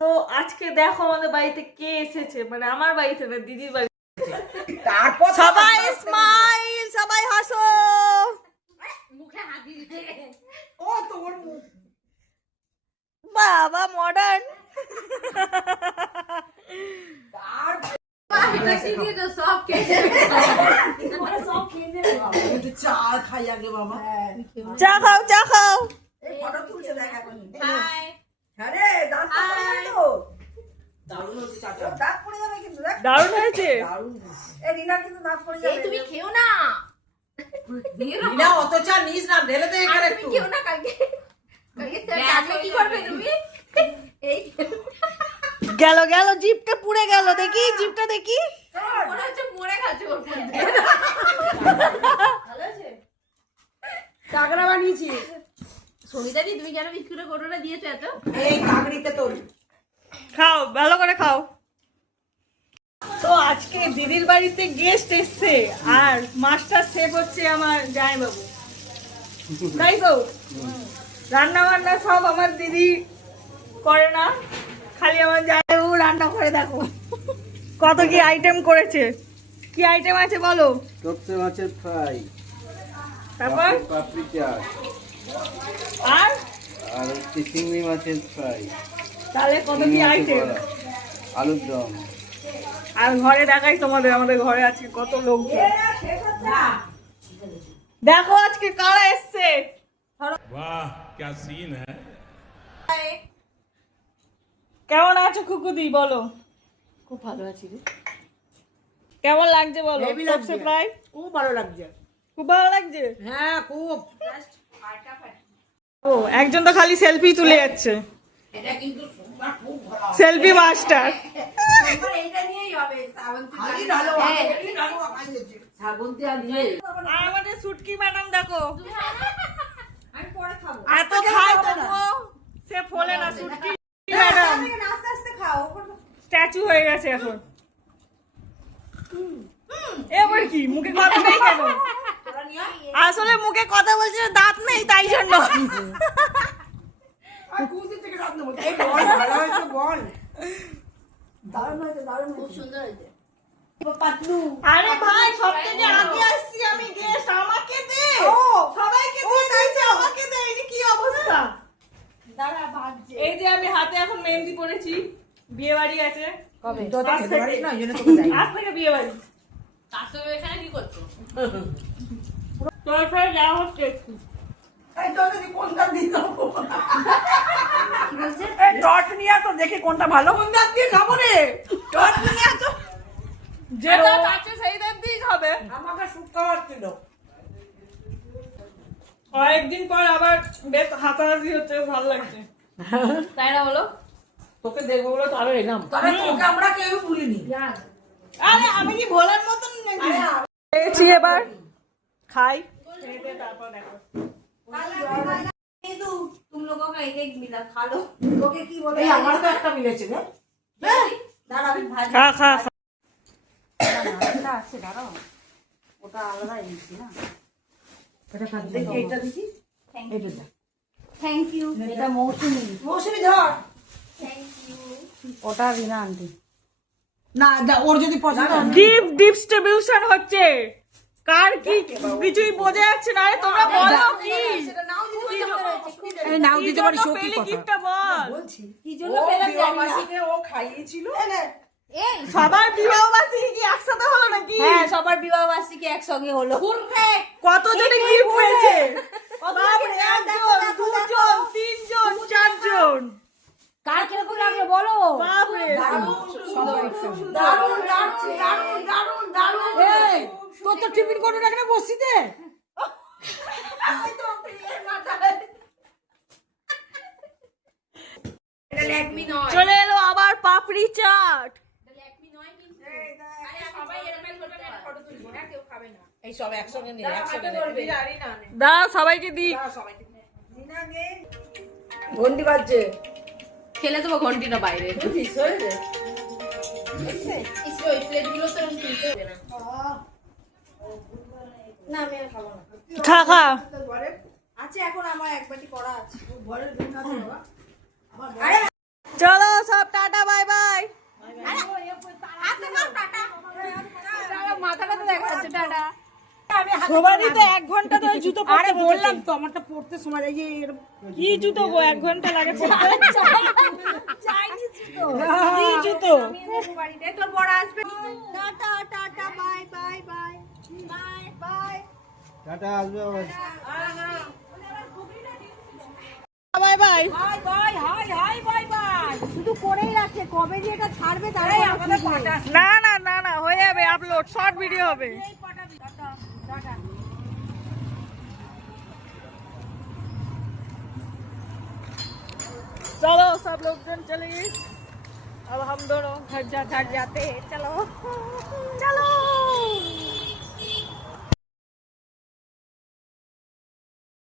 তো আজকে দেখো আমাদের বাড়িতে কে এসেছে, মানে আমার বাড়িতে না, দিদির বাড়িতে। তারপর সবাই স্মাইল, সবাই হাসো। মুখে হাত দিয়েছে। ও তোর মুখ বাবা মডার্ন। চা খাই আগে বাবা। চা খাও, চা খাও। ফটো তুলছে দেখ এখন। হাই হ্যাঁ রে, দাঁত পড়ে যাবে তো। দারুণ হচ্ছে চাটা। দাঁত পড়ে যাবে কিন্তু দেখ। দারুণ হয়েছে। দারুণ। এই রিনার কিন্তু দাঁত পড়ে যাবে। এই তুমি খেও না। রিনা অত চা নিস না, ঢেলে দে এখানে তুমি একটু। খেও না কালকে। কালকে কি করবে তুমি? এই গেল গেল, জিপটা পুড়ে গেল। দেখি জিপটা দেখি। মনে হচ্ছে মরে গেছে ওর মধ্যে। ভালো আছে? কাকড়া বানিয়েছি। সবিতা দি তুমি কেন বিস্কুটের কোটোটা দিয়েছো এত? এই কাকড়িতে তোর। খাও, ভালো করে খাও। তো আজকে দিদির বাড়িতে গেস্ট এসছে, আর মাস্টার শেফ হচ্ছে আমার জামাইবাবু, তাই তো? রান্না বান্না সব আমার দিদি করে না, খালি আমার জামাইবাবু রান্না করে। দেখো কত কি আইটেম করেছে। কি আইটেম আছে বলো? টপসে মাছের ফ্রাই, তারপর পাপড়ি চাট, আর আর হচ্ছে চিংড়ি মাছের ফ্রাই, তাহলে কত কি আইটেম। আলুর দম। আর ঘরে দেখাই তোমাদের, আমাদের ঘরে আজকে কত লোক। দেখো আজকে কারা এসছে। वाह क्या सीन है। কেমন আছো খুকুদি বলো? খুব ভালো আছি রে। কেমন লাগছে বলো? হেভি লাগছে। টপসে ফ্রাই খুব ভালো লাগছে। খুব ভালো লাগছে। হ্যাঁ খুব। ও একজন তো খালি সেলফি তুলে যাচ্ছে, এটা কিন্তু সুন্দর, খুব ভালো। Selfie master. আমার এইটা নিয়েই হবে শ্রাবন্তী। খালি ঢালো, খালি ঢালো, খাইয়েছে। শ্রাবন্তী আর দিয়ে। আর আমাদের সুটকি ম্যাডাম দেখো, আমি পরে খাবো। এত খায় তবুও সে ফোলে না। সুটকি ম্যাডাম আস্তে আস্তে খাও। স্ট্যাচু হয়ে গেছে এখন। এবার কি মুখে কথা নেই কেন? আসলে মুখে কথা বলছে, দাঁত নেই তাই জন্য। আর কুচি থেকে রাত নেবো। এই বল, ভালো হয়েছে বল। দারুণ হয়েছে, দারুণ খুব হয়েছে। সুন্দর হয়েছে। পাতলু। আরে ভাই সবথেকে আগে আসছি আমি, গেস্ট আমাকে দে। ও, সবাইকে দিয়ে দিয়েছে, আমাকে দে। এই কি অবস্থা। দাঁড়া ভাবছে। এই যে আমি হাতে এখন মেহেন্দি পরেছি, বিয়ে বাড়ি আছে। কবে? তো আজ খেতে পারিস থেকে। না, ওই জন্য তোকে যাই। আজ থেকে বিয়ে বাড়ি। তার সঙ্গে এখানে কি করছো? তোর সাথে যাওয়া হচ্ছে একটু। এই তো যদি কোনটা দিয়ে খাবো। এই টর্চ নিয়ে আসো, দেখি কোনটা ভালো। কোন দাঁত দিয়ে খাবো রে? টর্চ নিয়ে আসো। যে দাঁত আছে সেই দাঁত দিয়েই হবে। আমাকে সুখ খাওয়াচ্ছিল। কয়েকদিন পর আবার বেশ হাতাহাতি হচ্ছে, ভালো লাগছে। তাই না বলো? তোকে দেখবো বলে তো আরো এলাম। তবে তোকে আমরা কেউ ভুলিনি। আরে আমি কি ভোলার মতন নাকি? পেয়েছি, এবার খাই। তারপর দেখো तुम लोगों का एक एक मिला खा लो। তোকে কি বলে? এই আমার তো একটা মিলেছে রে। दादा अभी भाजी খা খা খা। এটা আছে দাঁড়াও। ওটা আলাদা এনেছি না। এটা কাট দেখি, এটা দেখি। এটা দে। थैंक यू এটা মৌসুমী। মৌসুমী ধর। Thank you. ওটা রিনা আন্টি। না, ওর যদি পছন্দ হয়। গিফট ডিস্ট্রিবিউশন হচ্ছে, কার কি কিছুই বোঝা যাচ্ছে না। আরে তোমরা বলো কি এই নাও দিতে পারি সত্যি কথা। গিফটটা বল। বলছি। কি জন্য পেলাম জানি না। ও খাইয়েছিল। এই সবার বিবাহ বার্ষিকী কি একসাথে হলো নাকি? হ্যাঁ সবার বিবাহ বার্ষিকী একসঙ্গে হলো। কতজনে গিফট পেয়েছে? বাপরে, একজন, দুজন, তিনজন, চারজন। কার কিরকম লাগলো বলো? বাপরে, দারুণ, দারুণ, দারুণ। এই, তোর তো টিফিন করে রাখলে বসি দে। এটা ল্যাকমি নয়। চলে এলো আবার পাপড়ি চাট। এটা ল্যাকমি নয় কিন্তু। আরে সবাই এরকম করবে না, ফটো তুলবো না, কেউ খাবে না। এই সব একসঙ্গে নিয়ে একসঙ্গে দাঁড়া সবাইকে দি। ঘন্টি বাজছে। ফেলে দেবো ঘন্টিটা বাইরে। বুঝিস হয়েছে? ওই প্লেটগুলো তো এরকম তুলতে হবে না। না আমি আর খাবো না। খা খা। আছে এখন আমার এক বাটি করা আছে। চলো সব আছে টাটা। সবারই তো 1 ঘন্টা ধরে জুতো পরতে আরে বসেছে। বললাম তো আমারটা পড়তে সময় এই যে কি জুতো গো 1 ঘন্টা লাগে পরতে? চাইনিজ জুতো। কি জুতো? আমি নেবো বাড়িতে, তোর বড় আসবে। Tata tata bye bye bye bye bye. Tata আসবে আবার। Bye bye. High by high high bye bye শুধু করেই রাখছে, কবে যে এটা ছাড়বে এই তারপরে আমাদের পাটা না না না না হয়ে যাবে আপলোড, শর্ট ভিডিও হবে। এই পাটা টাটা টাটা चलो सब लोग जन चले गए, अब हम दोनों घर जाते हैं। चलो चलो।